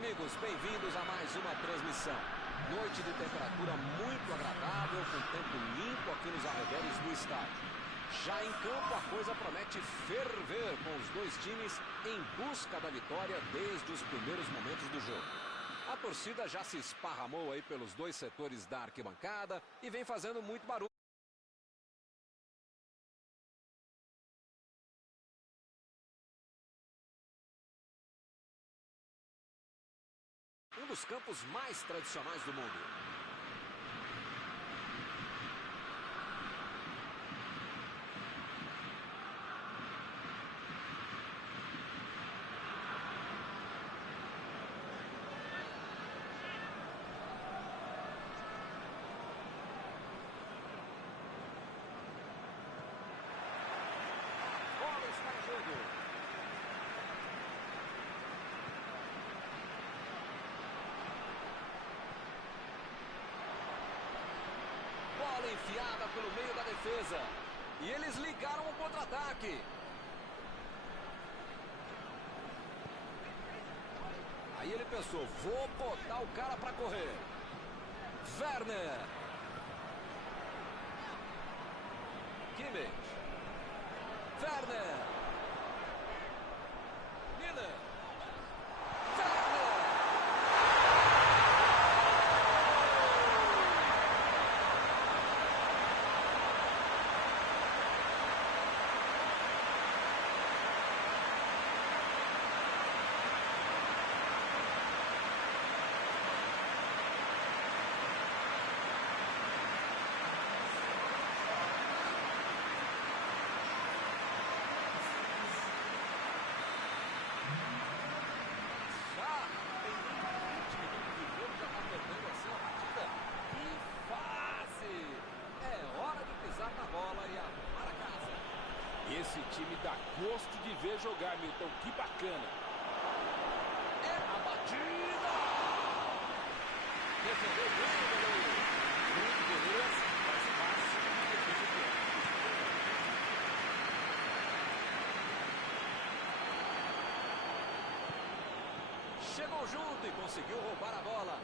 amigos, bem-vindos a mais uma transmissão. Noite de temperatura muito agradável, com tempo limpo aqui nos arredores do estádio. Já em campo a coisa promete ferver, com os dois times em busca da vitória desde os primeiros momentos do jogo. A torcida já se esparramou aí pelos dois setores da arquibancada e vem fazendo muito barulho. Um dos campos mais tradicionais do mundo. A bola está em jogo. Bola enfiada pelo meio da defesa. E eles ligaram o contra-ataque. Aí ele pensou, vou botar o cara para correr. Werner. Kimmich. Werner. Miller. Esse time dá gosto de ver jogar, Milton. Que bacana. É a batida. Defendeu bem o goleiro. Muito goleiro assim, faz fácil de defender. Chegou junto e conseguiu roubar a bola.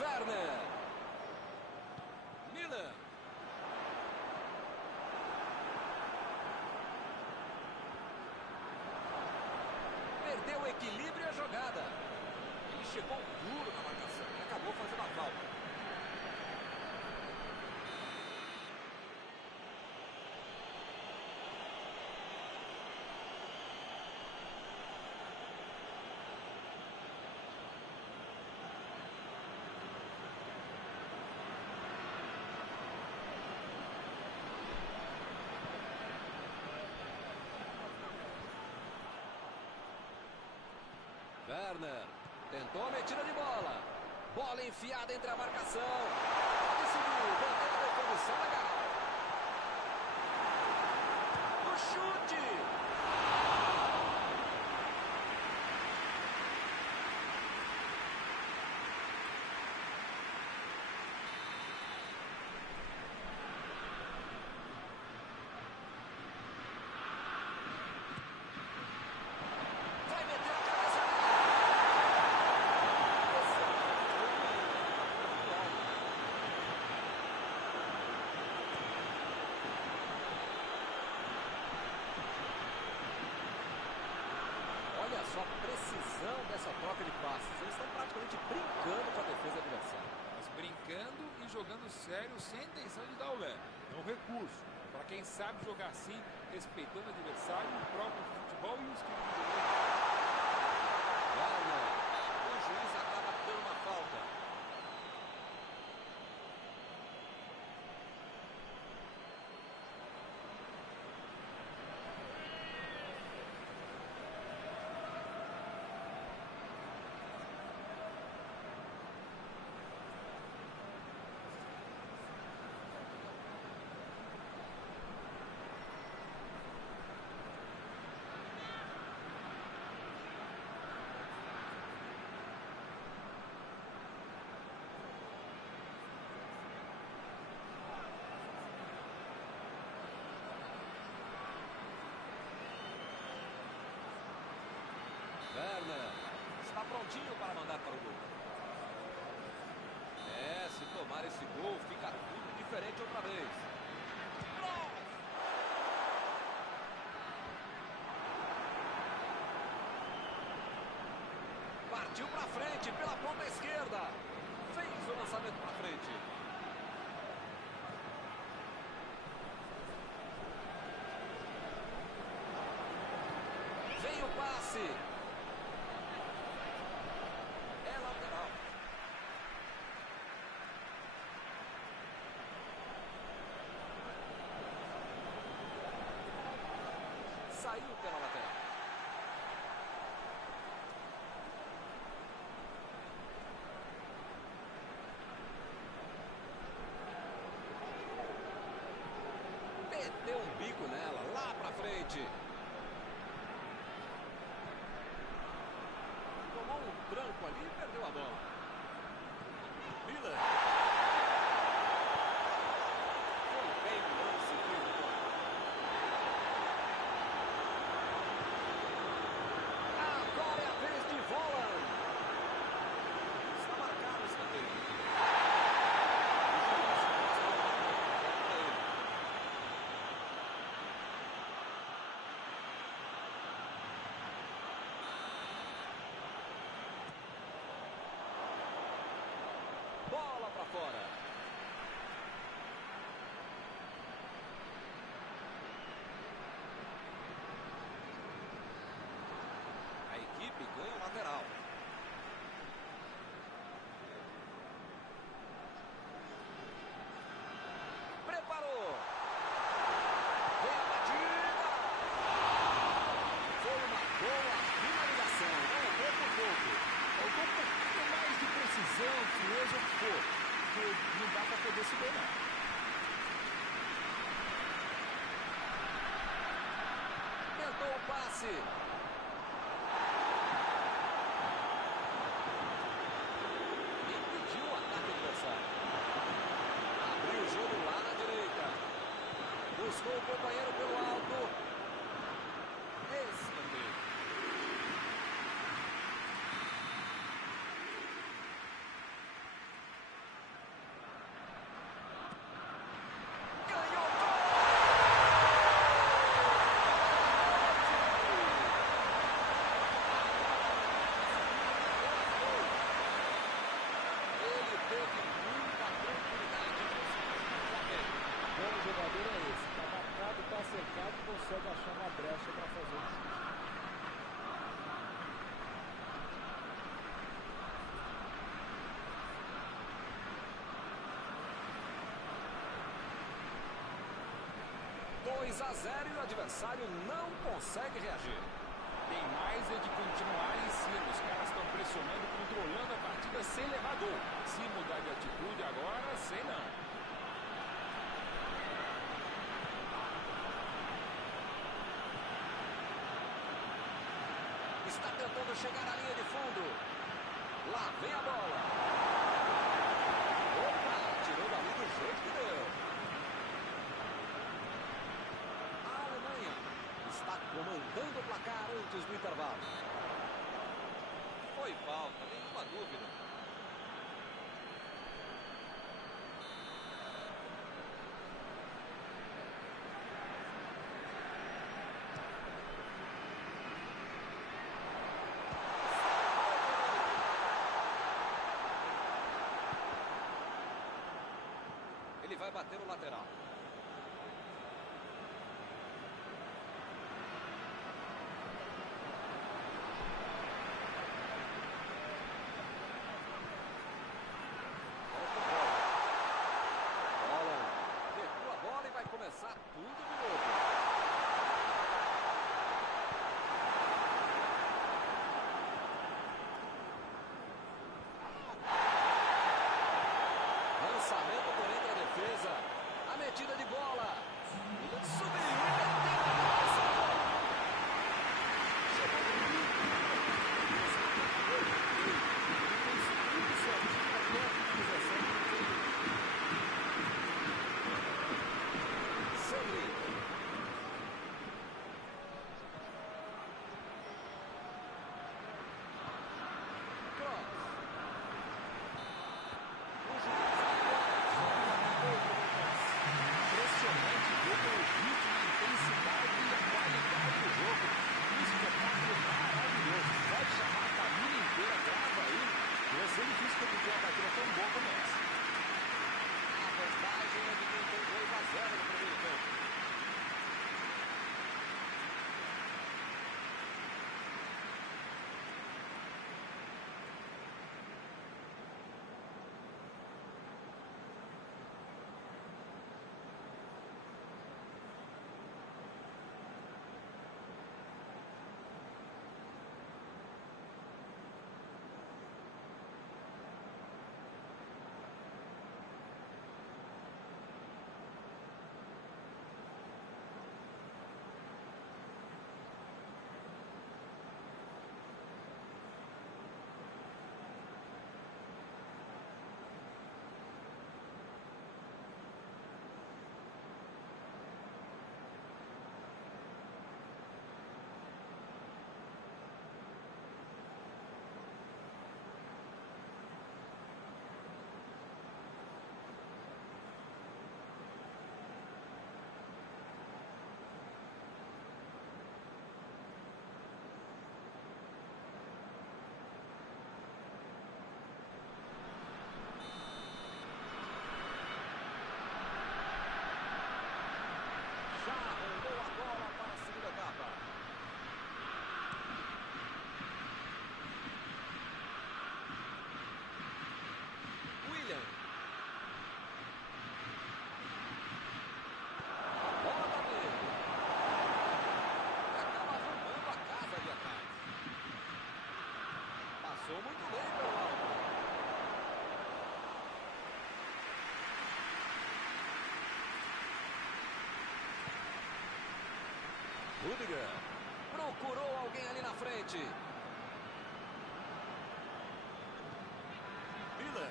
Werner. Miller. Perdeu o equilíbrio e a jogada. Ele chegou duro na marcação e acabou fazendo a falta. Werner tentou a metida de bola. Bola enfiada entre a marcação. Conseguiu manter a definição legal. O chute. Vai meter a cabeça. Olha só a precisão dessa troca de passes. Eles estão praticamente brincando com a defesa adversária. Mas brincando e jogando sério, sem intenção de dar o lé. É um recurso. Para quem sabe jogar assim, respeitando o adversário, o próprio futebol e o estilo de jogo. Werner. O juiz acaba dando uma falta. certinho para mandar para o gol. Se tomar esse gol, fica tudo diferente outra vez. Partiu para frente, pela ponta esquerda. Fez o lançamento para frente. Vem o passe. É lateral. Saiu pela lateral. Meteu um bico nela, lá pra frente. Tomou um tranco ali e perdeu a bola. Miller. Foi bem no lance, fez o gol. Agora é a vez de Volland. Está marcado o escanteio. Bola para fora. A equipe ganha o lateral. Preparou. Vem a batida. Foi uma boa finalização. Ganhou por pouco. Faltou um pouquinho mais de precisão, frieza, o que for. Porque não dá para poder se ver, não. Tentou o passe. Impediu o ataque adversário. Abriu o jogo lá na direita. Buscou o companheiro pelo alto. Escanteio. Ganhou o gol! Ele teve muita tranquilidade. Bom jogador é esse. Está marcado, está cercado e consegue achar uma brecha para fazer o chute. Dois a 0 e o adversário não consegue reagir. Tem mais é de continuar em cima. Os caras estão pressionando, controlando a partida sem levar gol. Se mudar de atitude agora, sei não. Está tentando chegar à linha de fundo. Lá vem a bola. Opa, tirou dali do jeito que deu. A Alemanha está comandando o placar antes do intervalo. Foi falta, nenhuma dúvida. Ele vai bater no lateral. Recua a bola e vai começar tudo de novo. Lançamento por entre a defesa. A metida de bola. Subiu e meteu a cabeça. Chegou no limite. Tudo certinho até a finalização. Segri. Rudiger. Procurou alguém ali na frente. Miller.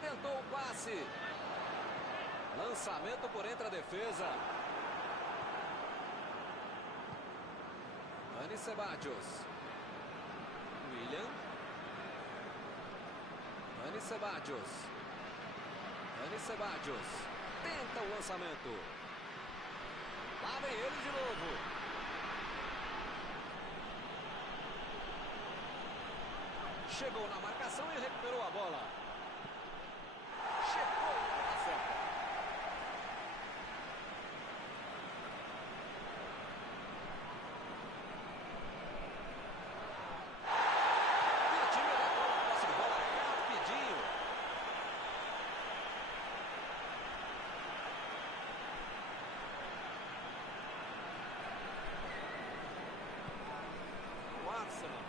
Tentou o passe. Lançamento por entre a defesa. Dani Ceballos. William. Dani Ceballos. Dani Ceballos. Tenta o lançamento. Lá vem ele de novo. Chegou na marcação e recuperou a bola. Chegou na bola certa. E o time recuperou a posse de bola rapidinho. O Arsenal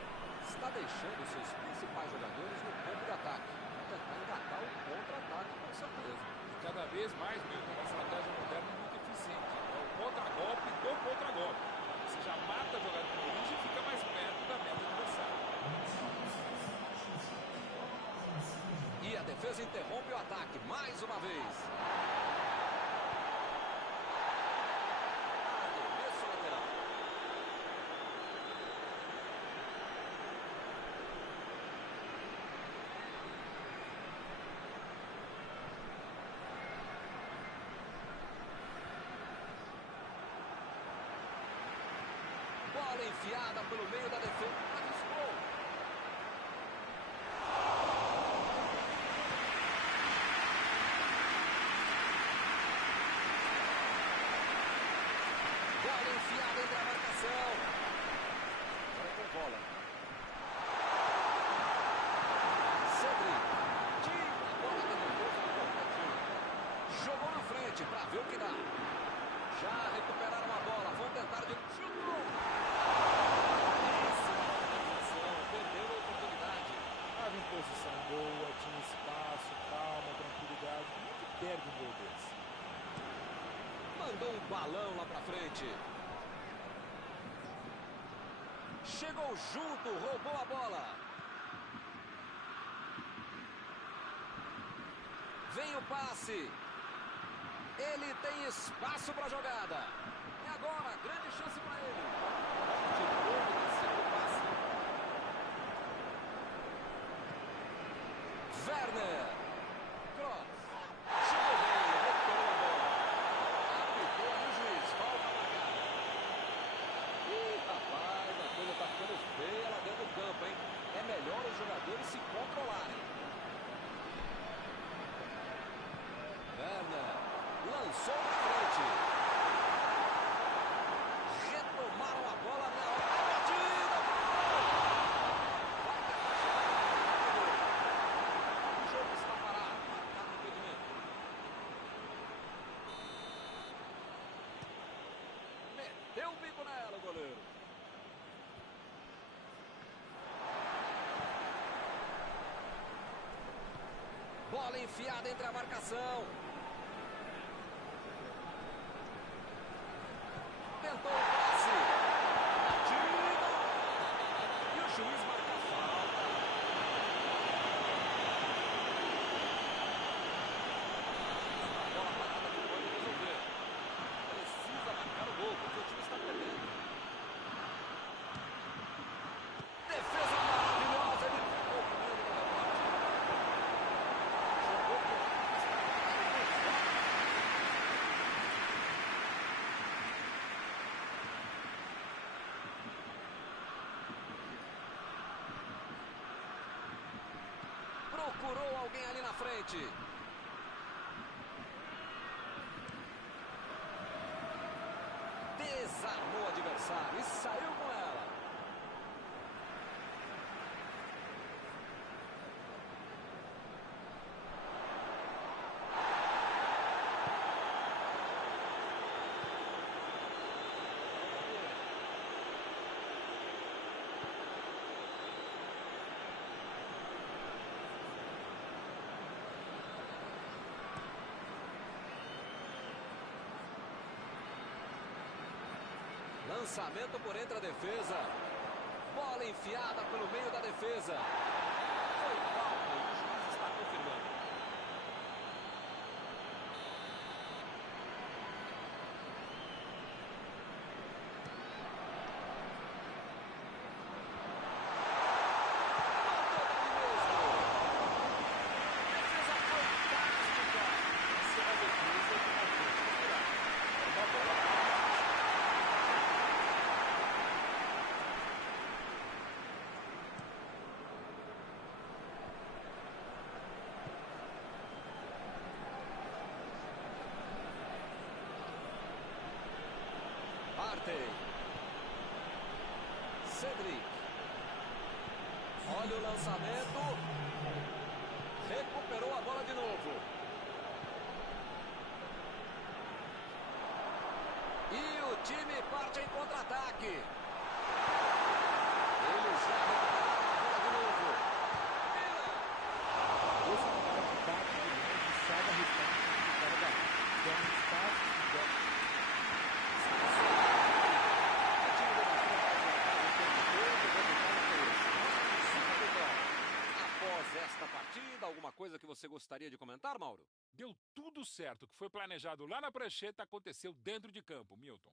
está deixando seus principais jogadores no campo de ataque. Vai tentar engatar o contra-ataque, com certeza. Cada vez mais, Milton, uma estratégia moderna é muito eficiente. É o contra-golpe do contra-golpe. Você já mata a jogada de origem e fica mais perto da meta adversária. E a defesa interrompe o ataque mais uma vez. Arremesso lateral. Bola enfiada pelo meio da defesa. Arriscou. Bola enfiada entre a marcação. Agora com bola. Cedric. Tira a bola da defesa do Corinthians. Jogou na frente para ver o que dá. Já recuperaram a bola. Vão tentar de... Chutou. Perdeu a oportunidade. Estava em posição boa, tinha espaço, calma, tranquilidade. Como é que perde um gol desse? Mandou um balão lá pra frente. Chegou junto, roubou a bola. Vem o passe. Ele tem espaço para a jogada. E agora, grande chance para ele. De novo desceu o passe. Werner. Cross. Chegou bem, recuperou a bola. Apitou ali o juiz, falta marcada. Ih, rapaz, a coisa tá ficando feia lá dentro do campo, hein? É melhor os jogadores se controlarem. Werner lançou pra frente. Retomaram a bola na hora da batida. Vai tentar chegar. O jogo está parado. Marcado o impedimento. Meteu o bico nela o goleiro. Bola enfiada entre a marcação. Tentou o passe. Batida. E o juiz marca a falta. A bola parada que pode resolver. Precisa marcar o gol, porque o time está perdendo. Defesa maravilhosa. Ele ficou com medo do rebote. Jogou por lá. Procurou alguém ali na frente. Desarmou o adversário e saiu com ela. Lançamento por entre a defesa. Bola enfiada pelo meio da defesa. Foi falta e o juiz está confirmando. Cedric. Olha o lançamento. Recuperou a bola de novo. E o time parte em contra-ataque. Ele já recuperava a bola de novo. Esse é um cara que bate de longe e sabe arriscar o cara da dando espaço e dando. Após esta partida, alguma coisa que você gostaria de comentar, Mauro? Deu tudo certo. O que foi planejado lá na prancheta aconteceu dentro de campo, Milton.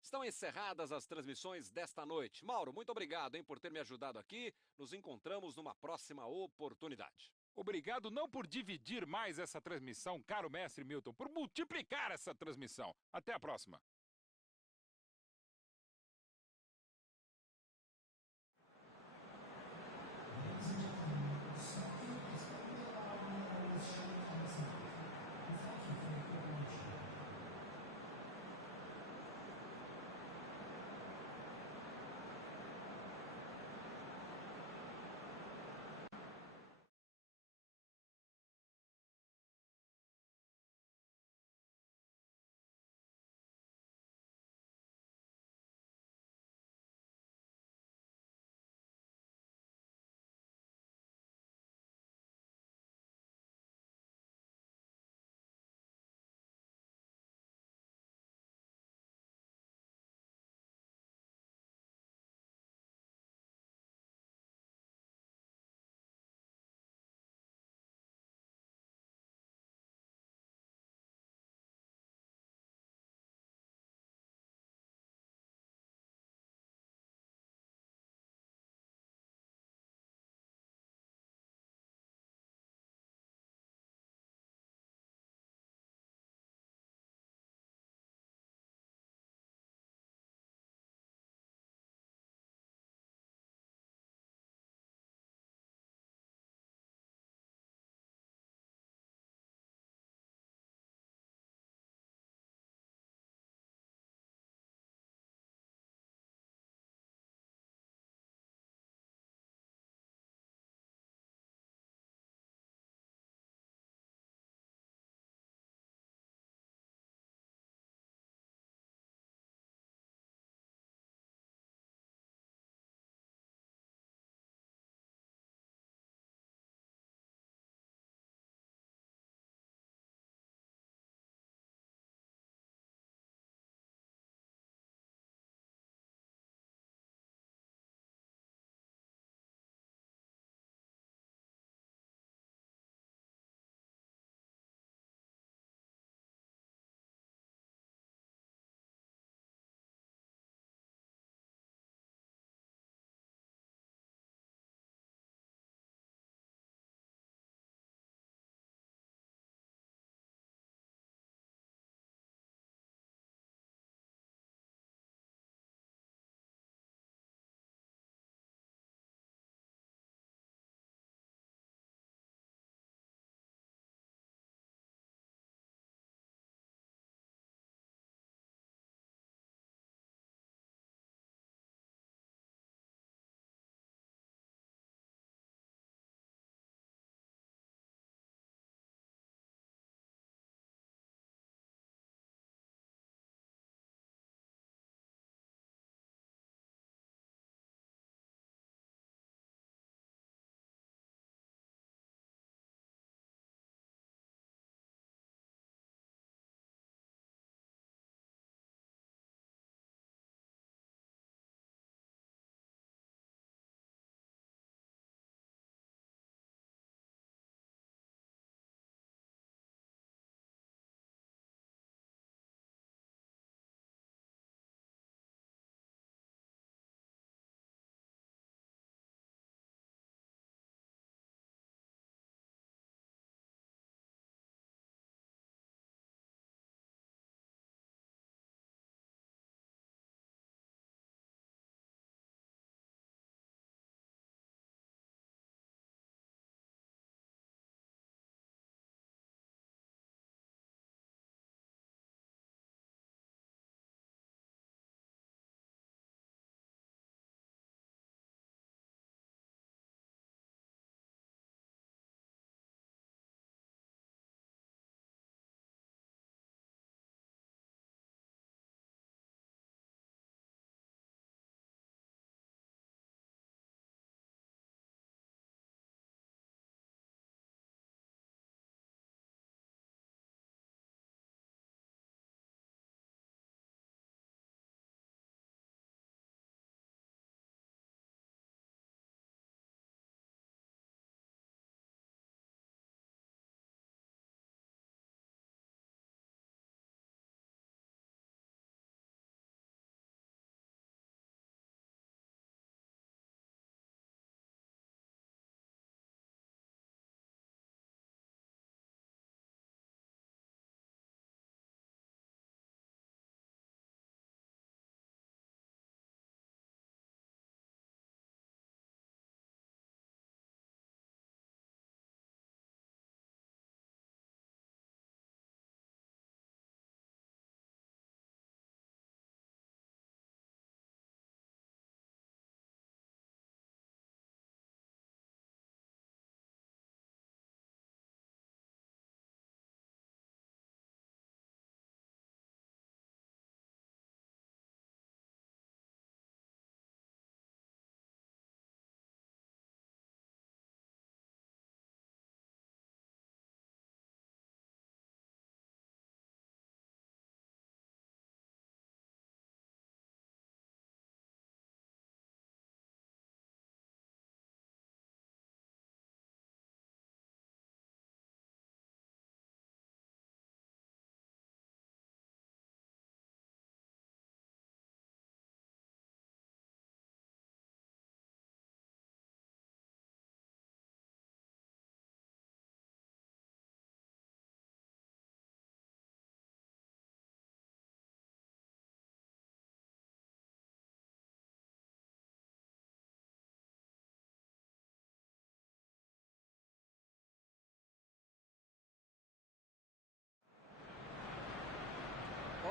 Estão encerradas as transmissões desta noite. Mauro, muito obrigado, hein, por ter me ajudado aqui. Nos encontramos numa próxima oportunidade. Obrigado não por dividir mais essa transmissão, caro mestre Milton, por multiplicar essa transmissão. Até a próxima.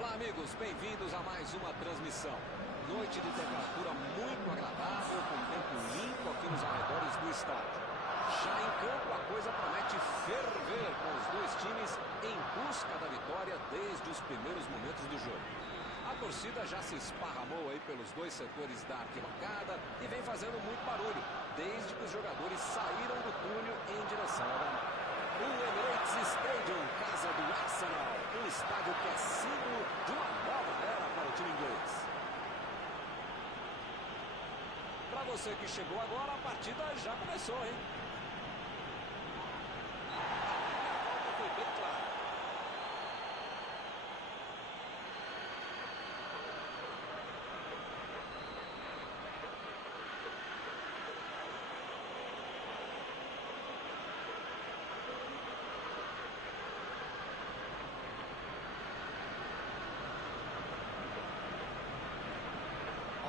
Olá, amigos, bem-vindos a mais uma transmissão. Noite de temperatura muito agradável, com tempo limpo aqui nos arredores do estádio. Já em campo, a coisa promete ferver, com os dois times em busca da vitória desde os primeiros momentos do jogo. A torcida já se esparramou aí pelos dois setores da arquibancada e vem fazendo muito barulho, desde que os jogadores saíram do túnel em direção ao gramado. O Emirates Stadium, casa do Arsenal, um estádio que é símbolo de uma nova era para o time inglês. Para você que chegou agora, a partida já começou, hein? A volta foi bem clara.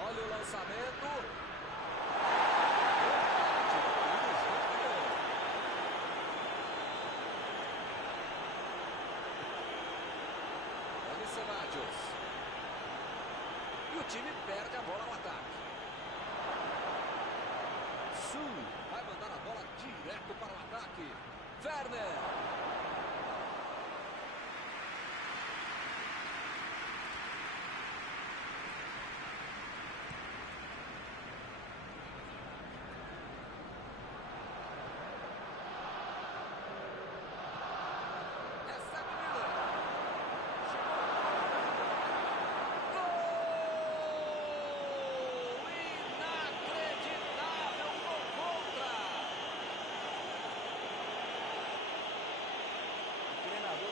Olha o lançamento. E o time perde a bola ao ataque. Sul vai mandar a bola direto para o ataque. Werner.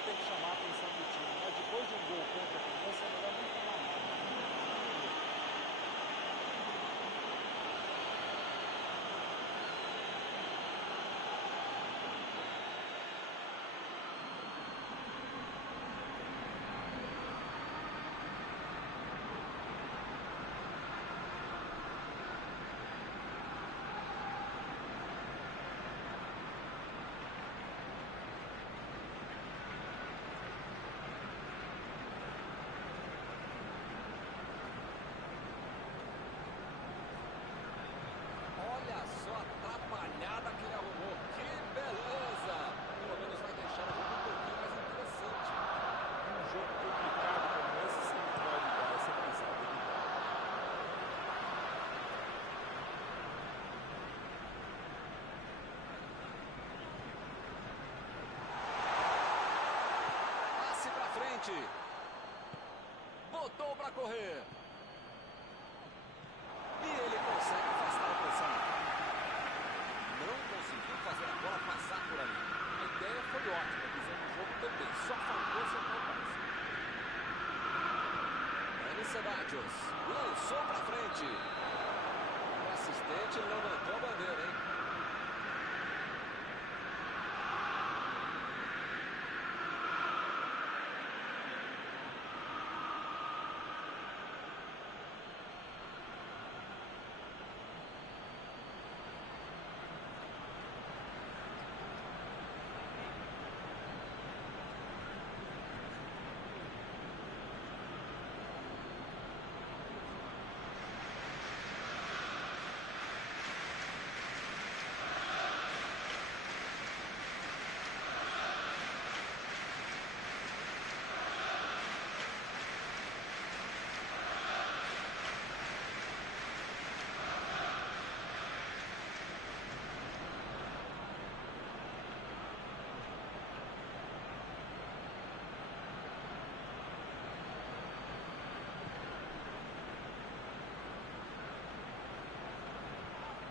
Tem que chamar a atenção do time, mas depois de um gol contra a França, é melhor nem falar nada. Olha só a atrapalhada que ele arrumou. Que beleza! Pelo menos vai deixar o jogo um pouquinho mais interessante. Um jogo complicado como esse sempre vai dar essa pisada de bola. Passe pra frente. Botou pra correr. E ele consegue afastar a pressão. Não conseguiu fazer a bola passar por ali. A ideia foi ótima, a visão do jogo também. Só faltou acertar o passe. Dani Ceballos lançou pra frente. O assistente levantou a bandeira, hein?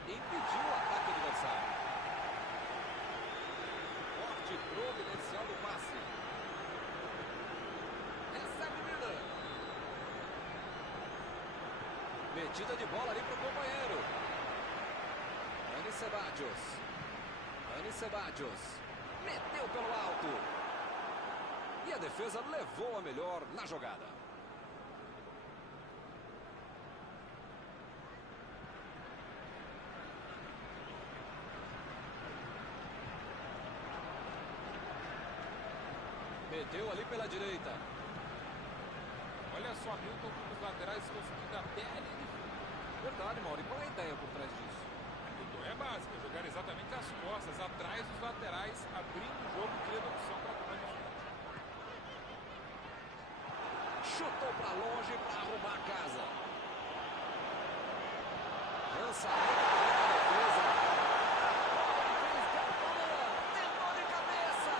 Impediu o ataque adversário. Corte providencial do passe. Recebe Miller. Metida de bola ali para o companheiro. Dani Ceballos. Dani Ceballos. Meteu pelo alto. E a defesa levou a melhor na jogada. Meteu ali pela direita. Olha só, Milton, como os laterais estão subindo até a linha de fundo. Verdade, Mauro. E qual é a ideia por trás disso? Milton, é básica, jogar exatamente as costas, atrás dos laterais, abrindo o jogo e criando opção para a turma de frente. Chutou para longe para arrumar a casa. Lançamento da defesa. Tentou de cabeça.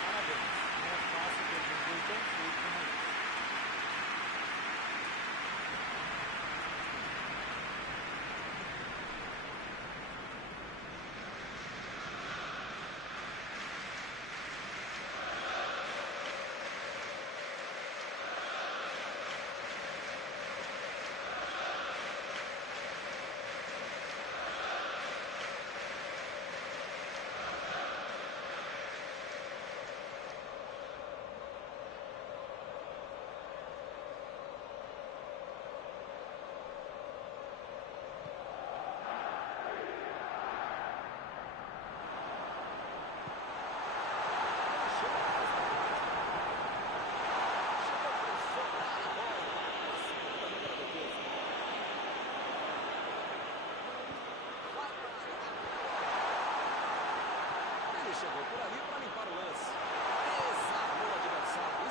Parabéns. Não é fácil perder um gol tão feito como esse. Chegou por ali para limpar o lance. Desarmou o adversário e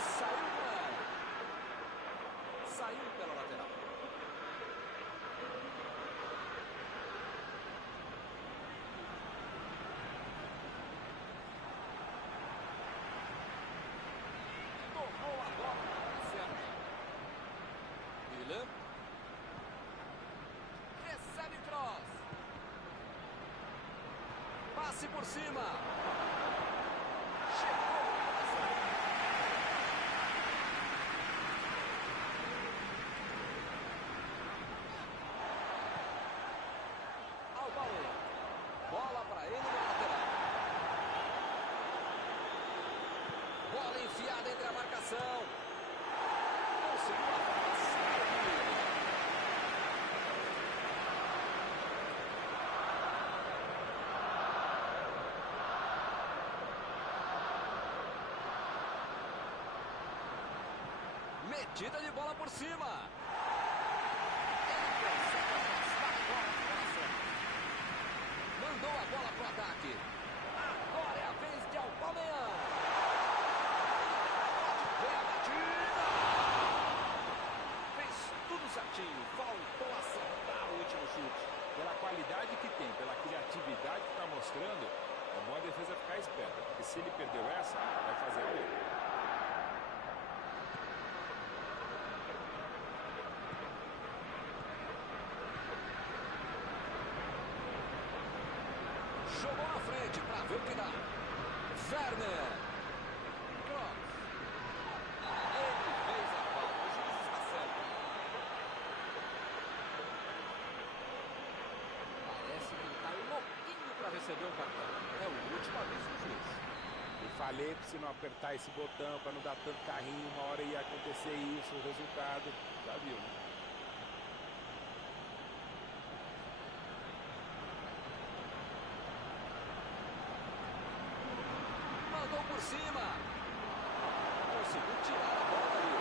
saiu pela lateral. Tomou a bola na certa. Miller. Recebe cross. Passe por cima. Bola para ele na lateral. Bola enfiada entre a marcação. Conseguiu afastar o perigo. Metida de bola por cima. Ele consegue afastar a bola na bola certa. Mandou a bola pro ataque. Agora é a vez de Aubameyang. Vem a batida. Fez tudo certinho. Faltou acertar o último chute. Pela qualidade que tem, pela criatividade que está mostrando, é bom a defesa ficar esperta, porque se ele perdeu essa, vai fazer a outra. Jogou na frente para ver o que dá. Werner. Cross. Ele fez a falta. O juiz está certo. Parece que ele está louquinho para receber o cartão. É o último aviso do juiz. Eu falei que se não apertar esse botão para não dar tanto carrinho, uma hora ia acontecer isso, o resultado. Já viu, né? Mandou por cima. Conseguiu tirar a bola dali.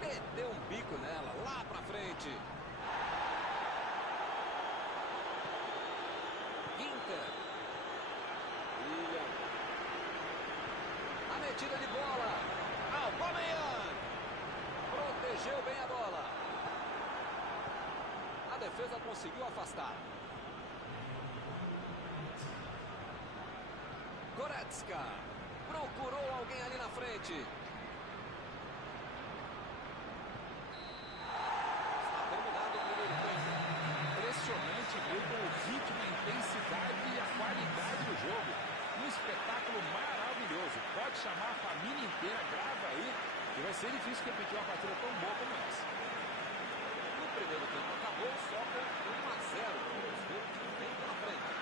Meteu um bico nela, lá pra frente. Inter. William. A metida de bola. Aubameyang. Protegeu bem a bola. A defesa conseguiu afastar. Goretzka procurou alguém ali na frente. Está terminado o primeiro tempo. Impressionante ver com o ritmo, a intensidade e a qualidade do jogo. Um espetáculo maravilhoso. Pode chamar a família inteira, grava aí, que vai ser difícil repetir uma partida tão boa como essa. No primeiro tempo acabou só com 1-0. Vamos ver o que vem pela frente.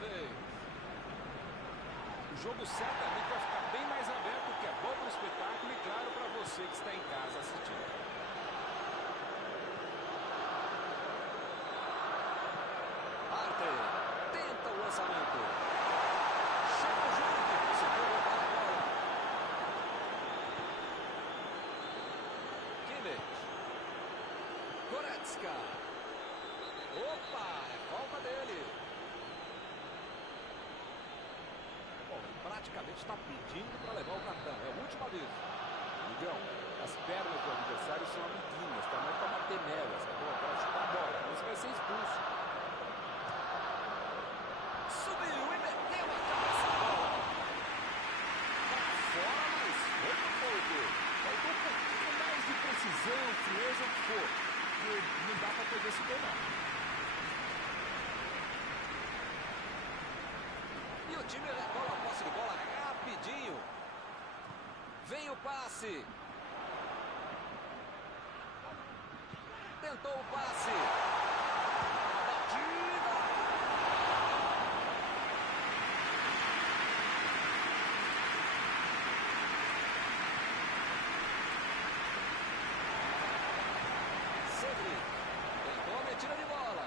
vez. O jogo certamente vai ficar bem mais aberto, o que é bom para o espetáculo e, claro, para você que está em casa assistindo. Arte tenta o lançamento. Chega junto, conseguiu roubar a bola. Kimmich. Goretzka. Opa, é falta dele. Bom, ele praticamente está pedindo para levar o cartão. É o último aviso. Miguel, as pernas do adversário são amiguinhas, tá? Não é para bater nelas, tá bom? Para chutar a bola, mas vai ser expulso. Subiu e meteu a cabeça na bola. Pra fora, mas foi pro fogo. Faltou um pouquinho mais de precisão, frieza, o que for. Não dá para perder esse gol, não. E o time retola a posse de bola rapidinho. Vem o passe. Tentou o passe. A batida. Cedric. Tentou a metida de bola.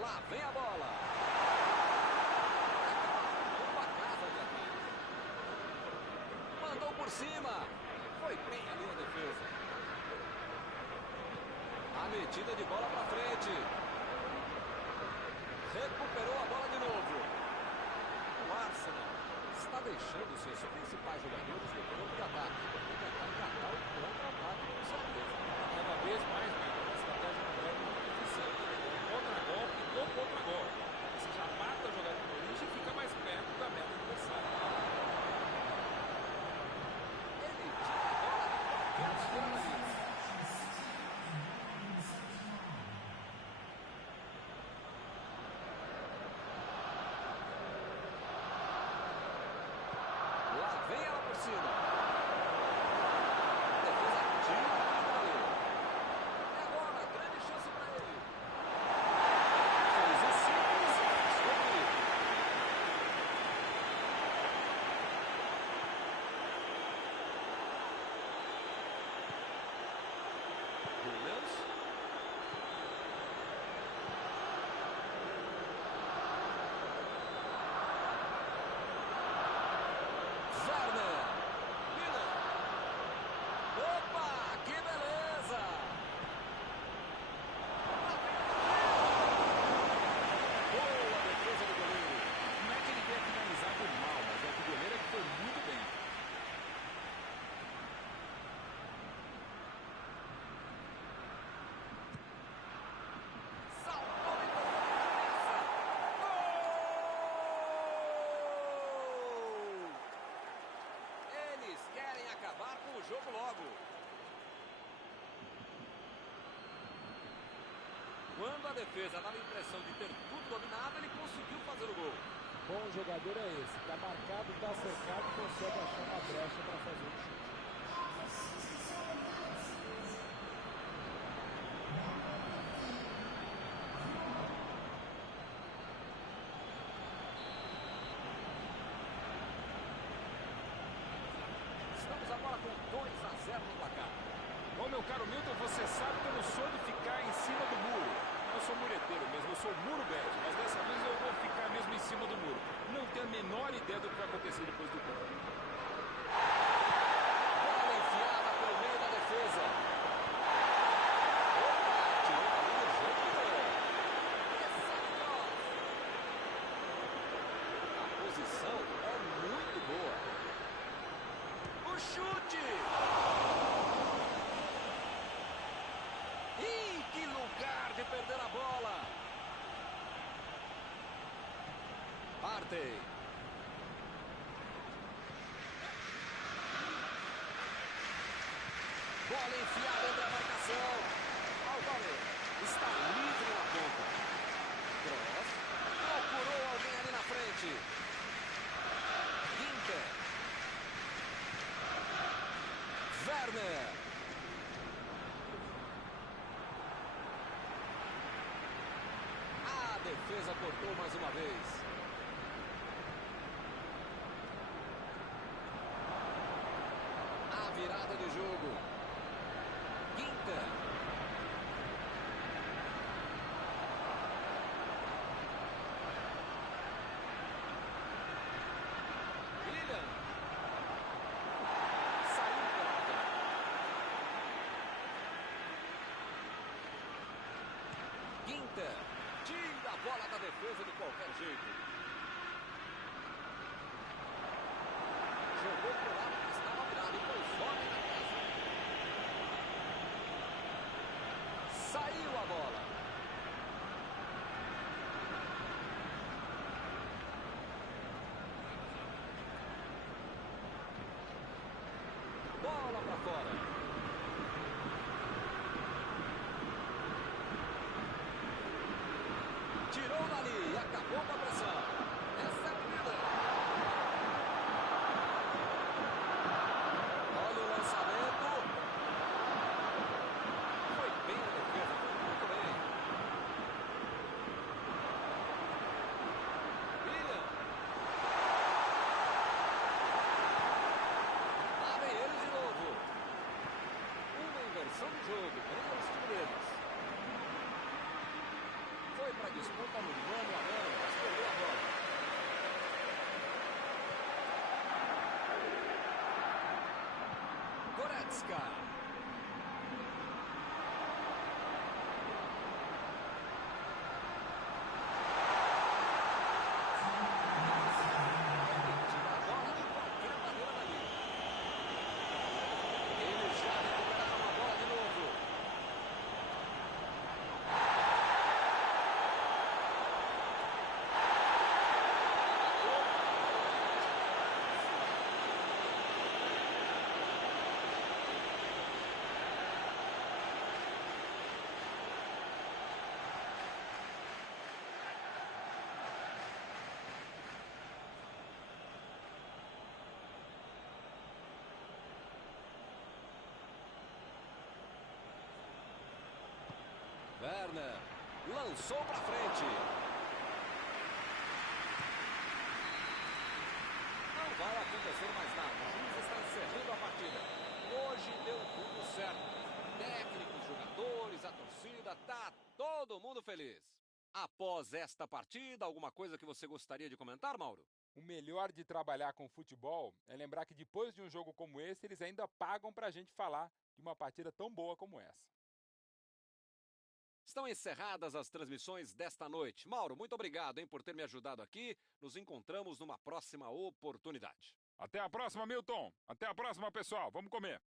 Lá vem a bola. Mandou por cima. Foi bem ali a defesa. A metida de bola para frente. Recuperou a bola de novo. O Arsenal está deixando seus principais jogadores no campo de ataque. Tem que encarar o contra-ataque com certeza. Cada vez mais, né? A estratégia moderna é muito eficiente. Contra-golpe com contra-golpe. Você já mata a jogada de origem e fica mais perto da meta adversária. Ele tira a bola de qualquer maneira. Lá vem ela por cima. Defesa tira a bola. É agora, grande chance para ele. Fez o simples e passou ali. Williams. Werner. Miller. Opa, que beleza. Boa defesa do goleiro. Não é que ele tenha finalizado mal, mas é que o goleiro é que foi muito bem. Saltou e tocou de cabeça. Gol! Eles querem acabar com o jogo logo. Quando a defesa dava a impressão de ter tudo dominado, ele conseguiu fazer o gol. Bom jogador é esse. Tá marcado, tá cercado, consegue achar uma brecha para fazer o chute. Estamos agora com 2-0 no placar. Bom, meu caro Milton, você sabe que eu não sou de ficar em cima do muro. Eu sou mureteiro mesmo, eu sou muro bet, mas dessa vez eu vou ficar mesmo em cima do muro. Não tenho a menor ideia do que vai acontecer depois do gol. Bola enfiada pelo meio da defesa. Opa, tirou ali no jogo de gol. Recebe cross. A posição é muito boa. O chute. Ih, que lugar de perder a bola. Partey. Bola enfiada entre a marcação. Alvaro está livre na ponta. Cross. Procurou alguém ali na frente. Ginter. Werner. A defesa cortou mais uma vez. A virada de jogo. Quinta. William. Saiu pela Quinta. Tira a bola da defesa de qualquer jeito. Jogou pro lado que estava virado e foi fora da casa. Saiu a bola. Bola para fora. Tirou dali e acabou com a pressão. Essa é a medida. Olha o lançamento. Foi bem a defesa, foi muito bem. William. Lá vem eles de novo. Uma inversão de jogo, bem o estilo deles. Foi para a disputa no mano a mano, mas perdeu a bola. Goretzka. Tira a bola de qualquer maneira dali. Eles já recuperaram a bola de novo. Werner lançou para frente. Não vai acontecer mais nada. O juiz está encerrando a partida. Hoje deu tudo certo. Técnicos, jogadores, a torcida, tá todo mundo feliz. Após esta partida, alguma coisa que você gostaria de comentar, Mauro? O melhor de trabalhar com futebol é lembrar que depois de um jogo como esse, eles ainda pagam pra gente falar de uma partida tão boa como essa. Estão encerradas as transmissões desta noite. Mauro, muito obrigado, hein, por ter me ajudado aqui. Nos encontramos numa próxima oportunidade. Até a próxima, Milton. Até a próxima, pessoal. Vamos comer.